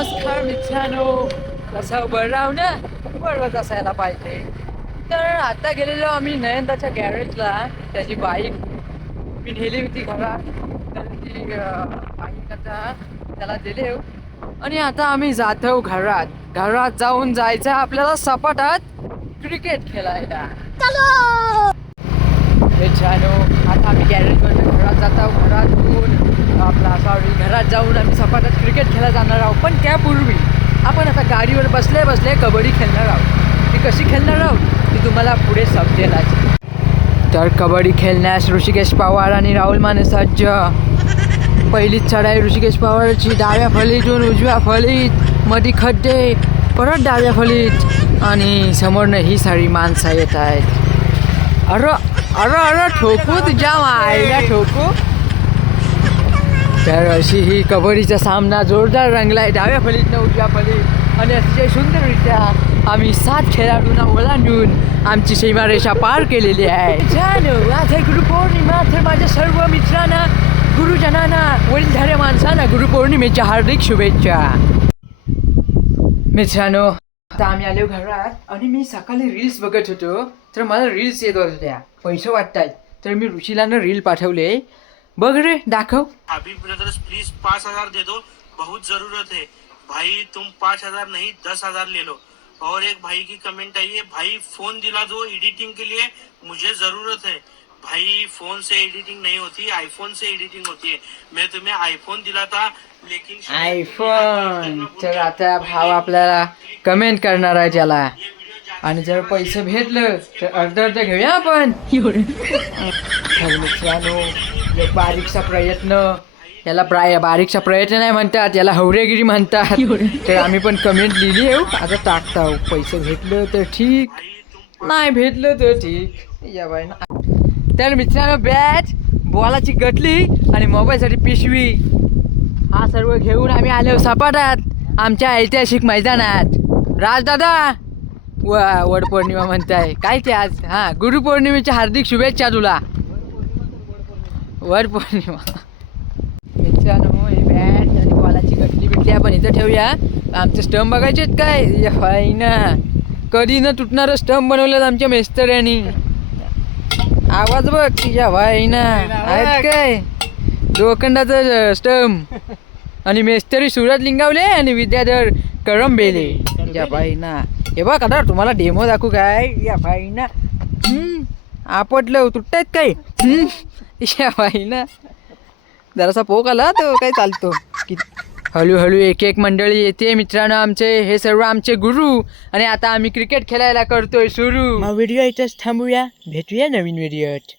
नमस्कार मित्रांनो, कसं उभं राहणं बरोबर असायला पाहिजे. तर आता गेलेलो आम्ही नयनताच्या गॅरेजला. त्याची बाईक मी नेली होती घरात, तर ती बाईक आता त्याला दिली आणि आता आम्ही जातो घरात. घरात जाऊन जायचं आपल्याला सपाटात क्रिकेट खेळायला. मित्रांनो, आता आम्ही गॅरेजवरून घरात जात आहोत. घरात जाऊन आम्ही सपाटात क्रिकेट खेळायला जाणार आहोत. पण त्यापूर्वी आपण आता गाडीवर बसले बसले कबड्डी खेळणार आहोत. ती कशी खेळणार आहोत ती तुम्हाला पुढे समजेल. तर कबड्डी खेळण्यास ऋषिकेश पवार आणि राहुल माने सज्ज. पहिलीच चढाई ऋषिकेश पवारची. डाव्या फलीतून उजव्या फलीत, मध्ये खड्डे, परत डाव्या फलीत आणि समोरनं ही सारी माणसं येत आहेत. अरे अरे अरे ठोकू तुझ्या मायला ठोकू. तर अशी ही कबड्डीचा सामना जोरदार रंगलाय. डाव्या फलीतनं उजव्या फलीत आणि अतिशय सुंदररित्या आम्ही 7 खेळाडूंना ओलांडून आमची सीमारेषा पार केलेली आहे. आज आहे गुरुपौर्णिमा. तर माझ्या सर्व मित्रांना, गुरुजनांना, वडीलधाऱ्या माणसांना गुरुपौर्णिमेच्या हार्दिक शुभेच्छा. मित्रांनो, आता आम्ही आलो घरात आणि मी सकाळी रील्स बघत होतो. तर मला रील्स येत होत्या, पैसे वाटतात. तर मी ऋषीलानं रील पाठवले. बघ रे, दाखव. अभी ब्रदर्स प्लीज 5,000 दे दो, बहुत जरूरत है भाई. तुम 5,000 नहीं 10,000 ले लो. और एक भाई की कमेंट आई है, भाई फोन दिला दो एडिटिंग के लिए, मुझे जरूरत है. भाई फोन से एडिटिंग नहीं होती, आईफोन से एडिटिंग होती है. मैं तुम्हें आईफोन दिला था लेकिन आयफोन. तर आता भाव आपल्याला कमेंट करणार आहे त्याला. आणि जर पैसे भेटलं तर अर्ध घेऊया आपण. मित्रांनो, एक बारीकसा प्रयत्न, याला बारीकसा प्रयत्न नाही म्हणतात, याला हवरेगिरी म्हणतात. तर आम्ही पण कमेंट लिहिली आहे. आता टाकता. पैसे भेटलं तर ठीक, नाही भेटलं तर ठीक. या बाई. तर मित्रांनो, बॅट, बॉलाची गटली आणि मोबाईलसाठी पिशवी, हा सर्व घेऊन आम्ही आलो सपाटात आमच्या ऐतिहासिक मैदानात. राजदादा, वडपौर्णिमा म्हणताय काय ते आज? हां, गुरुपौर्णिमेच्या हार्दिक शुभेच्छा तुला. वडपौर्णिमा. मित्रांनो, हे बॅट आणि बॉलाची गटली बिटली आपण इथं ठेवूया. आमचे स्टंप बघायचे आहेत काय? ना कधी न तुटणारं स्टंप बनवलं आमच्या मेस्तऱ्यांनी. आवाज बघ तुझ्या ना आहेत काय? लोखंडाचं स्टंप. आणि मेस्तरी सुरत लिंगावले आणि विद्याधर करंबेले. या ना हे बघ. आता तुम्हाला डेमो दाखवू काय? या ना आपटलं तुटतायत काय? या ना जरासा पोक आला तो काय चालतो. हळूहळू एक एक मंडळी येते. मित्रांनो, आमचे हे सर्व आमचे गुरु. आणि आता आम्ही क्रिकेट खेळायला करतोय सुरू. व्हिडिओ इथंच थांबूया. भेटूया नवीन व्हिडिओत.